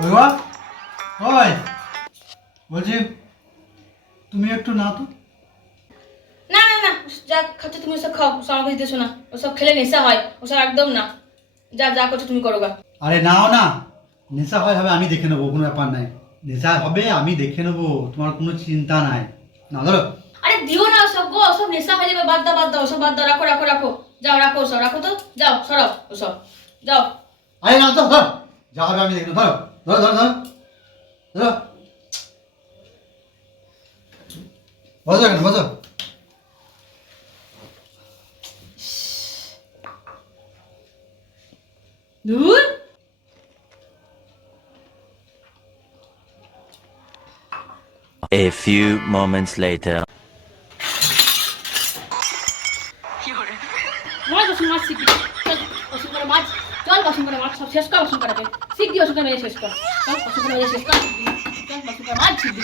ওই বাবা, ওই বলছি তুমি একটু না তো। না না না, যা খাচ্ছ তুমি ওসব খাও, ওসব আমাকে দিতেছো না। ওসব খেলে নেশা হয়, ওসব একদম না। যা যা করছো তুমি করো গা। আরে নাও না, নেশা হয় হবে আমি দেখে নেবো, কোনো ব্যাপার নাই। নেশা হবে আমি দেখে নেবো, তোমার কোনো চিন্তা নাই। না ধরো। আরে দিও না ওসব গো, ওসব নেশা হয়ে যাবে। বাদ দাও বাদ দাও, ওসব বাদ দাও। রাখো রাখো রাখো, যাও রাখো ওসব, রাখো তো, যাও সরাও ওসব, যাও। আরে না তো, ধরো, যা হবে আমি দেখে নেবো। ধরো ধরো ধরো ধরো ধরো, বসো এখানে বসো। ধুর। A few moments later. মাছ বাসন মাছ শিখবি, চল বাসন করে মাছ, চল বাসন করে মাছ সব শেষ কর। বাসন করাকে শিখবি, বাসন করে শেষ কর, চল বাসন করে শেষ কর, চল বাসন করে মাছ শিখবি।